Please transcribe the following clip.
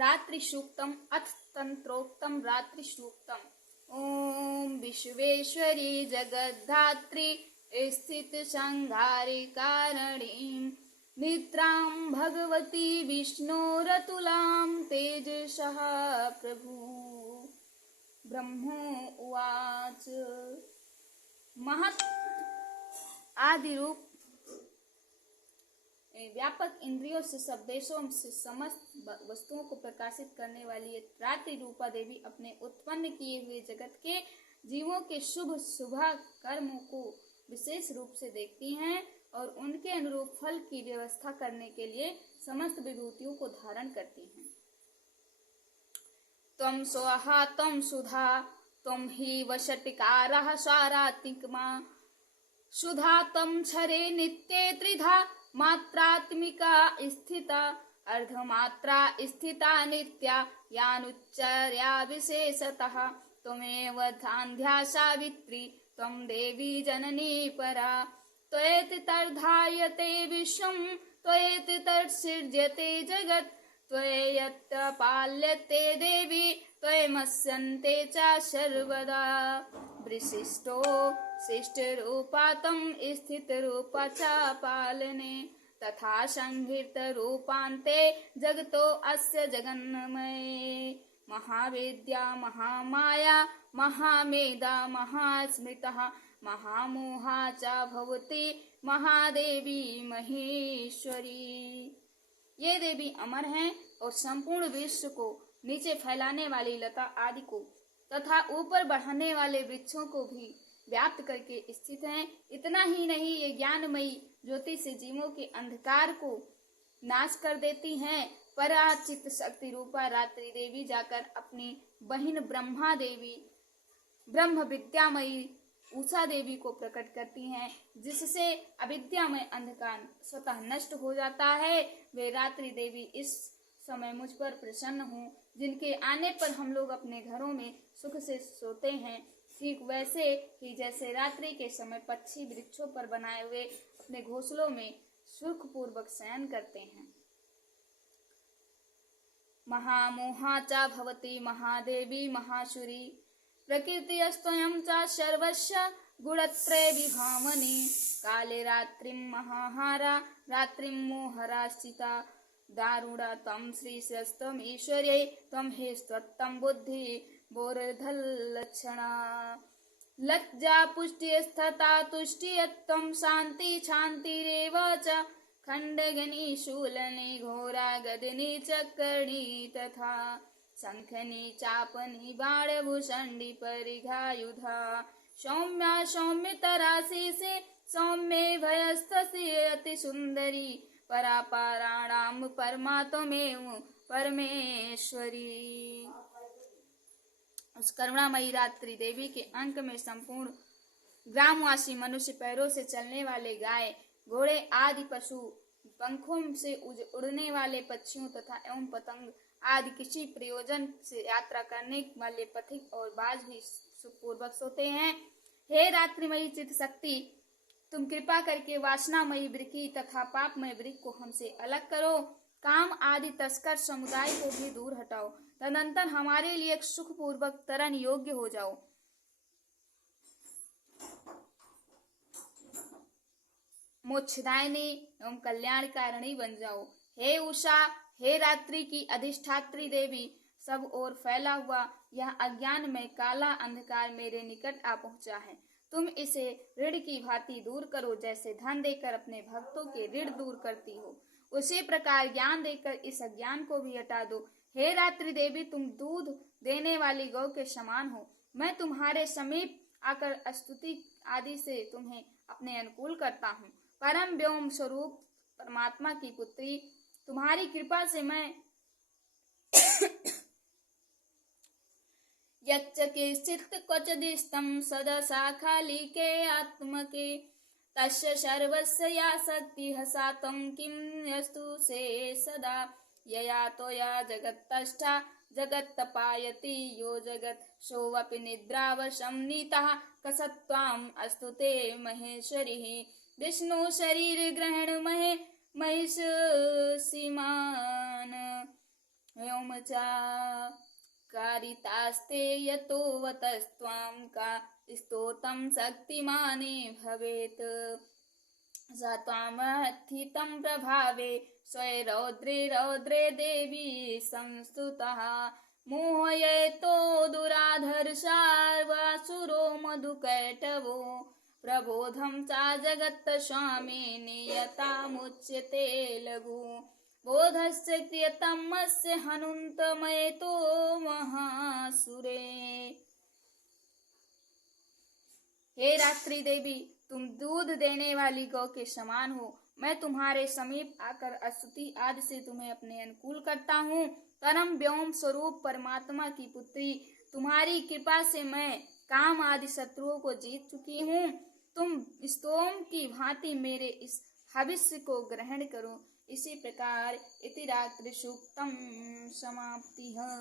रात्रि सूक्तम अथ तंत्रोक्तम रात्रि सूक्तम। ओम विश्वेश्वरी जगद्धात्री स्थित संहारी कारणीं निद्रां भगवती विष्णोरतुलां तेजसः प्रभु। ब्रह्मोवाच महत् आदि रूप व्यापक इंद्रियों से सब देशों से समस्त वस्तुओं को प्रकाशित करने वाली रात्रि रूपा देवी अपने उत्पन्न किए हुए जगत के जीवों के शुभ शुभ कर्मों को विशेष रूप से देखती हैं और उनके अनुरूप फल की व्यवस्था करने के लिए समस्त विभूतियों को धारण करती हैं। त्वं स्वाहा त्वं सुधा त्वं हि वषट्कारः स्वारात्मिका सुधा त्वं क्षरे नित्ये त्रिधा मात्रात्मिका स्थिता अर्धमात्रा स्थिता नित्या यानुच्चर्या विशेषतः त्वमेव ध्यान्ध्या सावित्री त्वं देवी जननी परा त्वयेतर्धायते विश्वं त्वयेतर्सृज्यते जगत् त्वयेयत् पाल्यते देवी त्वयमस्यन्ते च सर्वदा विशिष्टो शिष्टरूपा तं स्थितरूपा च पालने तथा संहृतरूपान्ते जगतो अस्य जगन्मये महावेद्या महामाया महामेधा महास्मृतः महामोहा च भवति महादेवी महेश्वरी। ये देवी अमर हैं और संपूर्ण विश्व को नीचे फैलाने वाली लता आदि को तथा ऊपर बढ़ाने वाले वृक्षों को भी व्याप्त करके स्थित हैं। इतना ही नहीं, ये ज्ञानमयी ज्योति से जीवों के अंधकार को नाश कर देती हैं। पराचित शक्ति रूपा रात्रि देवी जाकर अपनी बहिन ब्रह्मा देवी ब्रह्म विद्यामयी उषा देवी को प्रकट करती हैं, जिससे अविद्यामय अंधकार स्वतः नष्ट हो जाता है। वे रात्रि देवी इस समय मुझ पर प्रसन्न हों, जिनके आने पर हम लोग अपने घरों में सुख से सोते हैं, ठीक वैसे ही जैसे रात्रि के समय पक्षी वृक्षों पर बनाए हुए अपने घोंसलों में सुखपूर्वक शयन करते हैं। महामोहा च भवति महादेवी महासुरी प्रकृतिस्त्वयं च सर्वस्य गुणत्रय विभावनी काले रात्रिं महाहारा रात्रिं मोहराश्चिता दारुणा त्वं श्रीशस्त्वम् ईश्वरे त्वं हि स्वत्वं बुद्धि बोरधलक्षणा लज्जा पुष्टिस्थता तुष्टियत्वं शान्ति शान्तिरेव च खण्डगनी शूलनी घोरा गदनी चक्रणी तथा शंखनी चापनी बाणभूषणी परिघायुधा सौम्या सौम्यतराशि से सौम्ये भयस्तस्य अति सुंदरी परापाराणाम परमात्मेव परमेश्वरी। उस करुणामयी रात्रि देवी के अंक में संपूर्ण ग्रामवासी मनुष्य पैरों से चलने वाले गाय घोड़े आदि पशु पंखों से उड़ने वाले पक्षियों तथा एवं पतंग आदि किसी प्रयोजन से यात्रा करने वाले पथिक और बाज भी सुखपूर्वक सोते हैं। हे रात्रिमयी चित्त शक्ति, तुम कृपा करके वासनामयी वृक्की तथा पापमय वृक्क को हमसे अलग करो, काम आदि तस्कर समुदाय को भी दूर हटाओ, तदनंतर हमारे लिए सुखपूर्वक तरण योग्य हो जाओ। मोक्षदायिनी एवं कल्याणकारिणी बन जाओ। हे उषा, हे रात्रि की अधिष्ठात्री देवी, सब ओर फैला हुआ यह अज्ञान में काला अंधकार मेरे निकट आ पहुंचा है। तुम इसे ऋण की भांति दूर करो, जैसे धन देकर अपने भक्तों के ऋण दूर करती हो, उसी प्रकार ज्ञान देकर इस अज्ञान को भी हटा दो। हे रात्रि देवी, तुम दूध देने वाली गौ के समान हो। मैं तुम्हारे समीप आकर स्तुति आदि से तुम्हें अपने अनुकूल करता हूँ। परम व्योम स्वरूप परमात्मा की पुत्री, तुम्हारी कृपा से मैं यच्च केचित् क्वचिदिष्टं सदसा खालिके आत्मके तस्य सर्वस्य या शक्तिः सा त्वं किं यस्तु से सदा यया त्वया जगत्तष्टा जगत्तपायति यो जगत् सोऽपि निद्रावशं नीतः कसत्वाम् अस्तु ते महेश्वरिः विष्णु शरीर ग्रहण महे महिष सीमान व्योमचा कारितास्ते यतो वतस्त्वां का स्तोतं शक्तिमाने भवेत् स त्वामथितं प्रभावे स्वये रौद्रे रौद्रे देवी संस्तुतः मोहयतो दुराधर्षार्वासुरो मधुकैटवो प्रबोधं च जगत्स्वामी नियतामुच्यते लघु बोधस्य क्रियतमस्य हनुन्तमयतो महासुरे। हे रात्रि देवी, तुम दूध देने वाली गौ के समान हो। मैं तुम्हारे समीप आकर अस्तुति आदि से तुम्हें अपने अनुकूल करता हूँ। परम व्योम स्वरूप परमात्मा की पुत्री, तुम्हारी कृपा से मैं काम आदि शत्रुओं को जीत चुकी हूँ। तुम स्तोम की भांति मेरे इस हविष्य को ग्रहण करो। इसी प्रकार इति रात्रि सूक्तम समाप्ति है।